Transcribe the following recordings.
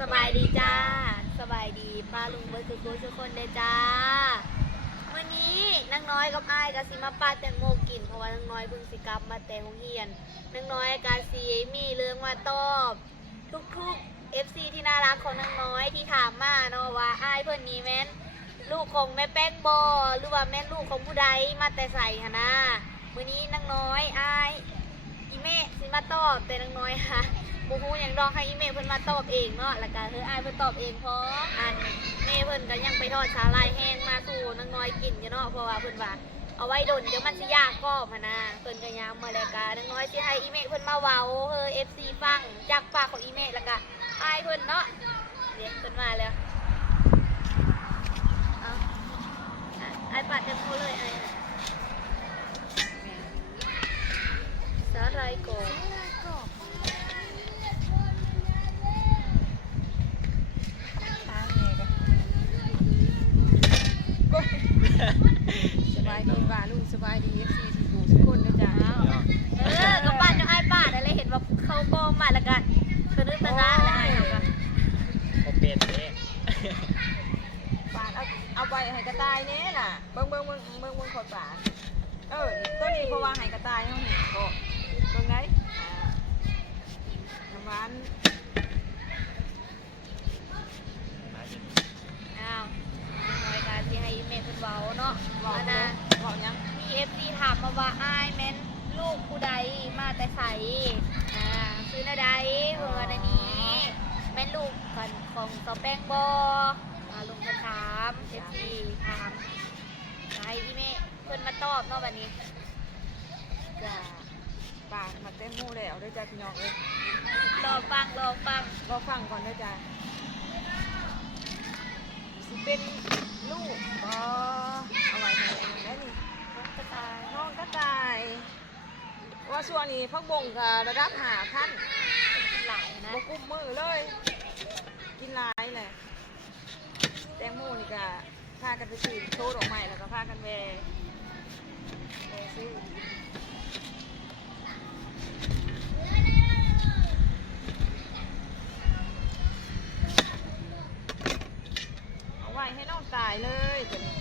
สบายดีจ้า สบายดีป้าลุงเบิร์ดคือทุกคนเลยจ้า วันนี้นางน้อยกับอ้ายกาซิมาป้าแตงโมกินเพราะว่านางน้อยเพิ่งสิกลับมาแต่โรงเรียนนางน้อยกาซีมีเรื่องมาตอบ ทุกๆ FC ที่น่ารักของนางน้อยที่ถามมาเนาะว่าอ้ายเพิ่อนนี้แม่นลูกของแม่แป้งบอหรือว่าแม่ลูกของผู้ใดมาแต่ใส่หนนะมื้อนี้นางน้อยอ้ายอีเมะสิมาตอบแต่นางน้อยฮะ บูฮูอย่างดอกให้อีเมลเพิ่นมาตอบเองเนาะแล้วก็เฮ้ออายเพิ่นตอบเองพราะอันเมเพิ่นก็ยังไปทอดสาลายแห้งมาสู่นางน้อยกินอยู่เนาะเพราะว่าเพิ่นว่าเอาไว้ดนเดี๋ยวมันสิยากก็พะนะเพิ่นก็ยามมาแล้วก็นางน้อยสิให้อีเมลเพิ่นมาเว้าเฮ้อ FC ฟังจากปากของอีเมลแล้วก็อายเพิ่นเนาะเดี๋ยวเพิ่นมาแล้วเอาอะอายปัดจะพูดเลยอายสาลายโกบ สบายดีว่าลูกสบายดีเอฟซีทุกผู้ทุกคนนะจ๊ะ เออก็ปั่นจะไอ้ป้าอะไรเห็นว่าเขาโกงมาแล้วกันคือนึกตะนะแล้วไอ้เขาก็ โอเป็นเด้ ปาดเอาเอาไปให้กระต่ายเนี้ล่ะเบิ่งเบิ่งเบิ่งเบิ่งเบิ่งขอดปาด เออตัวนี้เพราะว่าให้กระต่ายเนาะเห็นก็เบิ่งไหนอ่าน้ำหวานอ้าวน้อยการที่ให้เมย์เป็นเบาเนาะบอกอันนะนะบอกยังมีเอฟซีถามมาว่าอ้ายแม่นลูกผู้ใดมาแต่ใสอ่าคือนาใดเพื่อนอันนี้แม่นลูกของของสอแป้งบอมาลุงมาถามเอฟซีถามให้ที่เมย์ เพิ่นมาตอบเนาะบัดนี้จ้ะปาดมาเต้นหมูแล้วด้วยจ้ะพี่น้องเอ้ยรอฟังรอฟังรอฟังก่อนด้วยจ้ะสิเป็นลูกก็เอาไว้ให้อันนั้นได้นี่กระต่ายน้องกระต่าย ว่าช่วงนี้พักบงกับระดับหาท่านกินหลายนะบกุมมือเลย กินหลายแหละแตงโมนี่ก็พากันไปซื้อโชว์ดอกไม้แล้วก็พากันแวะแวะซื้อ เอาไว้ให้น้องตายเลยตัวนี้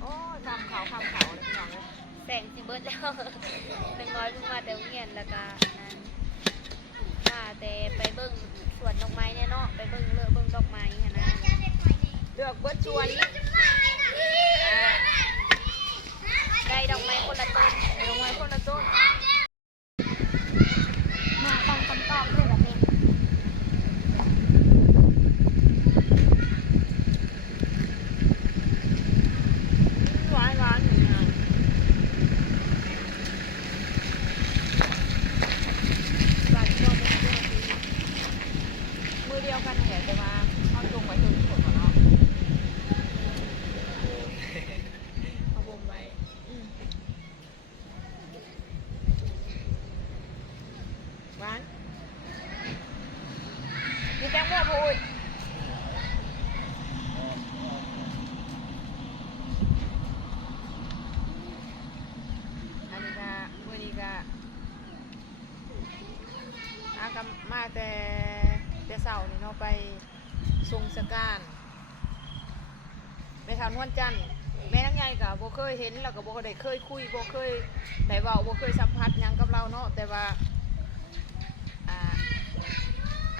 โอ้ยคำเขาคำเขาเลยพี่น้องเลย แสงสิเบิดแล้วหนึ่งร้อยเพิ่งมาแต่โรงเรียนแล้วก็นั้น แต่ไปเบิ่งสวนดอกไม้เนี่ยเนาะไปเบิ่งเลือกเบิ่งดอกไม้ค่ะนะเลือกเบิดชวนได้ดอกไม้คนละต้นไปลงมาคนละต้นมาฟังคำตอบเลยแบบนี้ หวานหวานหนึ่งอะ บาดตัวเป็นเรื่องดี มือเดียวกันแหละแต่ว่าเขาจงไว้ถึงผลของเนาะเขาบ่มไว้อืมหวานมีแตงโมพูดอันนี้ก็มือนี้ก็ อา กามาแต่แต่เสาร์นี่เนาะไปทรงสการไปทางนวลจันทร์แม่นังใหญ่ก็บ่เคยเห็นแล้วก็บ่ได้เคยคุยโบเคยได้เว้าโบเคยสัมผัสหยังกับเราเนาะแต่ว่าอ่า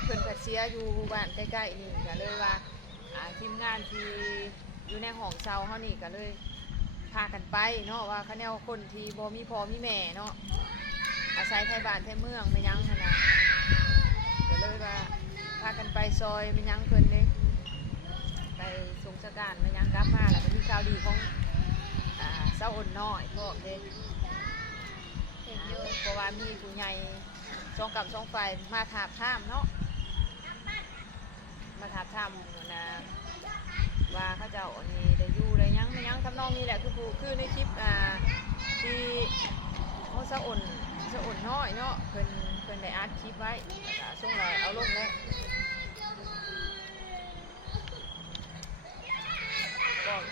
เพิ่นก็เสียอยู่บ้านใกล้ๆนี่ก็เลยว่าอ่าทีมงานที่อยู่ในห้องเซาเฮานี่ก็เลยพากันไปเนาะว่าคะแนนคนที่บ่มีพ่อมีแม่เนาะอาศัยไทยบ้านไทยเมืองไม่ยั้งหั้นนะ ก็เลยว่าพากันไปซอยมันยังเพิ่นเด้ไปสงสการมันยังกลับมาแล้วก็มีข่าวดีของอ่าเศร้าอ่อนน้อยพวกเด้เห็นอยู่เพราะว่ามีผู้ใหญ่สองกับสองฝ่ายมาถามท่ามเนาะมาถามท่ามนะว่าเขาเจ้าอันนี้ได้อยู่ได้ยังไม่ยังทำนองนี้แหละคือคือในคลิปอ่าที่เขาเศร้าอ่อนเศร้าอ่อนน้อยเนาะเพิ่น พิ่นได้อัดคลิปไว้แล้วก็ส่งเลยเอาลงเลยบอก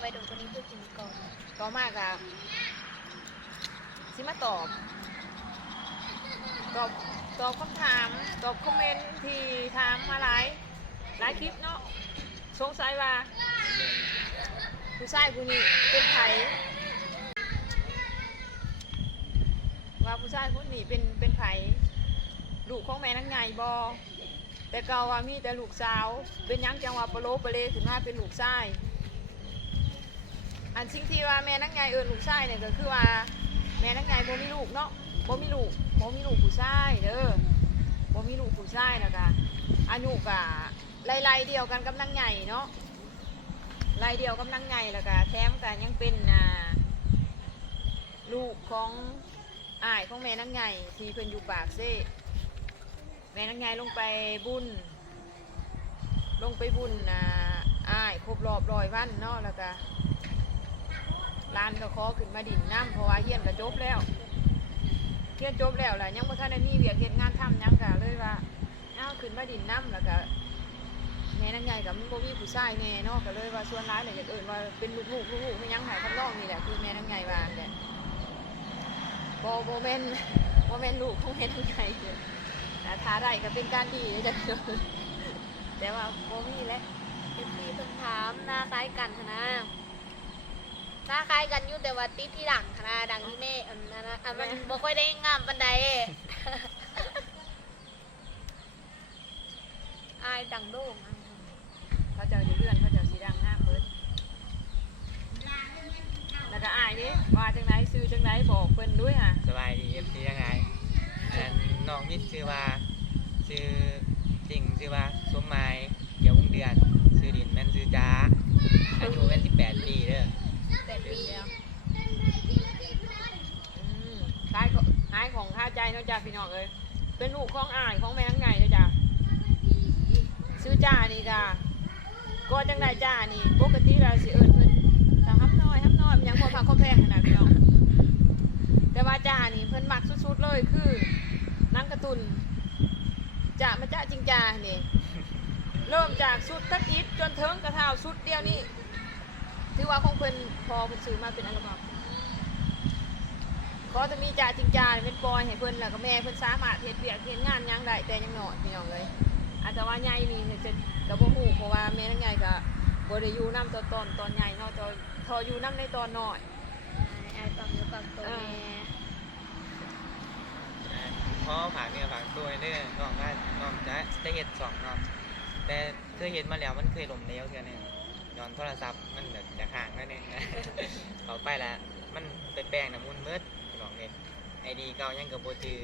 ไปดูคนนี้พูดจริงก่อนต่อมาก็สิมาตอบ ตอบตอบคำถาม ตอบคอมเมนต์ที่ถามมาหลายหลายคลิปเนาะสงสัยว่า ผู้ชายผู้นี้เป็นไผ ว่าผู้ชายผู้นี้เป็นเป็นไผลูกของแม่นางไงบอแต่เก่าว่ามีแต่ลูกสาว เป็นยังจังว่าปโลปเลขึ้นมาเป็นลูกชายอันสิ่งที่ว่าแม่นางไงเอิญลูกชายเนี่ยก็คือว่าแม่นางไงบ่มีลูกเนาะบ่มีลูกบ่มีลูกผู้ชายเด้อบ่มีลูกผู้ชายแล้วก็อายุก็ไล่ๆเดียวกันกับนางใหญ่เนาะรายเดียวกำลังไงแล้วก็แถมกันยังเป็นลูกของ อ้ายของแม่นางไงที่เพิ่นอยู่ปากเซ่แม่นางไงลงไปบุญ ลงไปบุญอ่าอ้ายครบรอบร้อยวันเนาะแล้วก็ร้านก็ขอขึ้นมาดินน้ำเพราะว่าเฮียนก็จบแล้วเฮียนจบแล้วแหละยังบ่ทันได้มีเวียกเฮ็ดงานทำหยังก็เลยว่าเอาขึ้นมาดินน้ำแล้วก็แม่นางใหญ่กับมันบ่มีผู้ชายแน่เนาะก็เลยว่าส่วนร้ายเนี่ยอยากเอิ้นว่าเป็นลูกลูกลูกไม่ยังหายคำร้องนี่แหละคือแม่นางใหญ่ว่าแหละ บ่บ่แม่นบ่แม่นลูกของแม่นางใหญ่เด้อแต่ถ้าได้ก็เป็นการดีเด้อจ้ะแต่ว่าบ่มีแหล้วเอฟซีเพิ่นถามหน้าคล้ายกันหั้นนะหน้าคล้ายกันอยู่แต่ว่าติดที่ดังหั้นนะดังที่แม่อันนั้นนะอันมันบ่ค่อยได้งามปานใดอายดังโด่งเขาเจะอยู่เรือนเขาเจะสีดังหน้าเพิ่นแล้วก็อายนี่ว่าจั งไดซื้อจังไดบอกเพิ่นด้วยค่ะสบายดีเอฟซียังไงอันนั้นน้องมิดชื่อว่าชื่อจริงชื่อว่าสมหมายเกี่ยววงเดือนชื่อดินแม่นชื่อจ้าอายุแม่นสิบแปดปีเด้อแต่ปีแล้วอืมขายของขายของข้าใจเนาะจ้ะพี่น้องเอ้ยเป็นลูกของอายของแม่ทั้งไงเนาะจ้ะซื้อจ้านี่จ้ะก็จังได้จ้านี่ปกติเราสิเอิญเพิ่นแต่ห้ำน้อ ยังพอพักก็แพงขนาดพี่น้องแต่ว่าจ้านี่เพิ่นมักสุดๆเลยคือนังการะตุนจ้ามาจ้าจริงจ้านี่เริ่มจากสุดตะกิดจนถึงกระเท้าสุดเดียวนี่ถือว่าของเพิ่นพอเพิ่นซื้อมาเป็นอัลบั้มเขาจะมีจ่าจริงจ่าเป็นปอยให้เพิ่นแล้วก็แม่เพิ่นสามารถเฮ็ดเวียกเฮ็ดงานยังได้แต่ยังหนอยพี่น้องเลยอาจจะว่าใหญ่นี่จะก็บ่ฮู้เพราะว่าแม่ทั้งใหญ่ก็ บ่ได้อยู่นำตอนตอนตอนใหญ่เนาะตอนพออยู่นำในตอนน้อยอายต้องอยู่กับตัวแม่พ่อฝากเนื้อฝากตัวเด้อน้องว่าน้องจะได้เห็ดสองเนาะแต่เคยเห็นมาแล้วมันเคยลมเลี้ยวเทื่อนึงย้อนโทรศัพท์มันแบบจะห่างนั่นเองเขาไปแล้วมันเป็นแป้งน้ำมันมืดพี่น้องเนี่ยไอดีเก่ายังกับโบจือ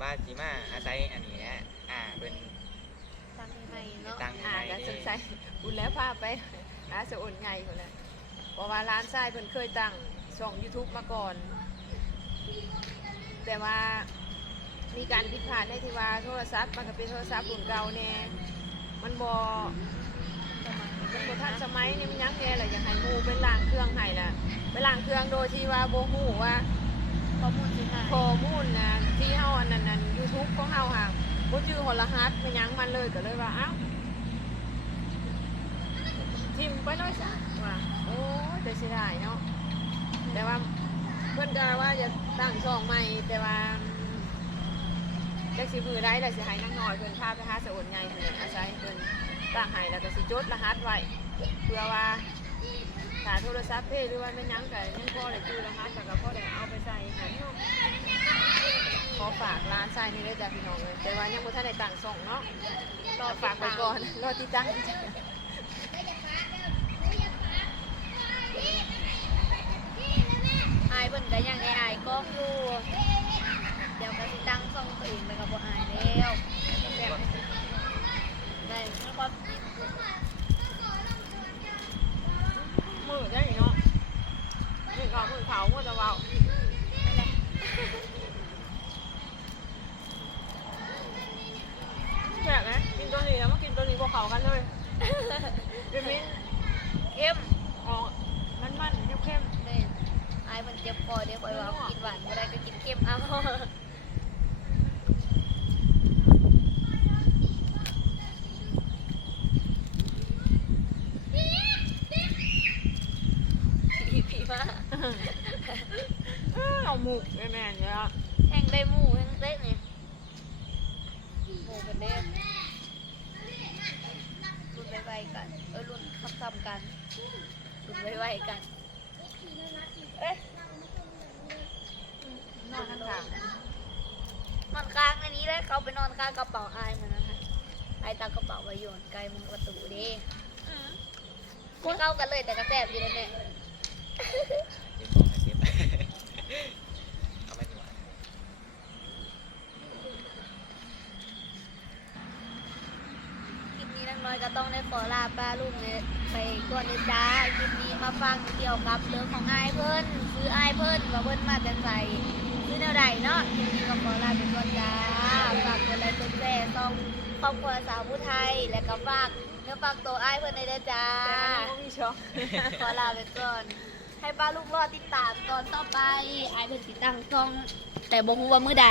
บ้าจีมาอาศัยอันนี้แหละอ่าเป็น ตั้งใหม่เนาะตั้งอ่าใหม่ก็นี่สงสัยบุญแล้วพาไปร้านสะอุ่นไงพุ่นน่ะเพราะว่าร้านทรายเพิ่นเคยตั้งช่อง YouTube มาก่อน แต่ว่ามีการผิดพลาดในที่ว่าโทรศัพท์มันก็เป็นโทรศัพท์รุ่นเก่าแน่มันบ่มันบ่ทันสมัยนี่มันยังแน่แหละอยากให้หมู่เป็นล้างเครื่องให้ล่ะไปล้างเครื่องโดยที่ว่าบ่ฮู้ว่า ข้อมูลสิหายข้อมูลนะที่เฮาอันนั้นนั่น YouTube ของเฮาค่ะ บ่ชื่อหรหัสมันยังมันเลยก็เลยว่าเอ้าทิมไปเลยซะว่าโอ้ยแต่เสียดายเนาะแต่ว่าเพิ่อนก็ว่าจะตั้งช่องใหม่แต่ว่าจักสิมือได้แล้วสิให้นางน้อยเพิ่นพาไปหาสะอดใหญ่เพิ่นอาศัยเพิ่นตั้งให้แล้วก็สิจดรหัสไว้เพื่อว่าถ้าโทรศัพท์เพหรือว่าแม่นยังก็ยังพอได้จื้อรหัสแต่ก็พอได้เอาไปใส่ให้เนาะขอ ฝากร้านใส่นี่เลยจ้ะพี่น้องเลยแต่ว่ายังบ่ทันได้ต่างส่งเนาะรอฝากไปก่อนรอติดตั้งอายเพิ่นก็ยังไอ้อายกล้องอยู่เดี๋ยวก็สิตั้งช่องตัวเองไปกับบ่อายแล้วแบบได้มีความคิด มือได้เนาะนี่ก็มือเขามือตะเบา นั่นแหละ แซ่บไหมกินตัวนี้แล้วมากินตัวนี้พวกเขากันเลยเป็นมิ้น เข้มออกมันมันๆเข้มนี่อายมันเจ็บคอเดี๋ยวคอยว่ากินหวานบ่ได้ก็กินเข้มเอาผีผีมาๆเออเอาหมุกแม่แม่นเนี่ยแห้งได้หมู่แห้งเต๊ะนี่หมู่กันเด้รุ่น ไวๆกันเออรุ่นซ้ำๆกันรุ่นไวๆกันเอ๊ะนอนข้างนอนกลางในนี้เลยเขาไปนอนกลางกระเป๋าอายมันนะคะอายตามกระเป๋าไว้โยนไกลมึงประตูดิไม่เข้ากันเลยแต่กระแสบอยู่ในเนี่ยเจ็บของเจ็บ เอาไม่ดีกว่า คลิปนี้นักน้ อยก็ต้องได้ขอลาป้าลุงเนี่ยไปก่อนเลยจ้าคลิปนี้มาฟังเกี่ยวกับเรื่องของไอเพิ่นคืออายเพิ่นว่าเพิ่นมาแต่ใส่คือแนวใดเนาะคลิปนี้ก็ขอลาไปก่อนจ้าฝากกดไลค์กดแชร์ต้องครอบครัวสาวผู้ไทยและก็ฝากเนื้อฝากตัวไอเพิ่นในเด้อจ้าขอลาไปก่อนให้ป้าลูกรอติดตามตอนต่อไปไอายเป็นติดตั้งกล้องแต่บ่ฮู้ว่ามื้อใด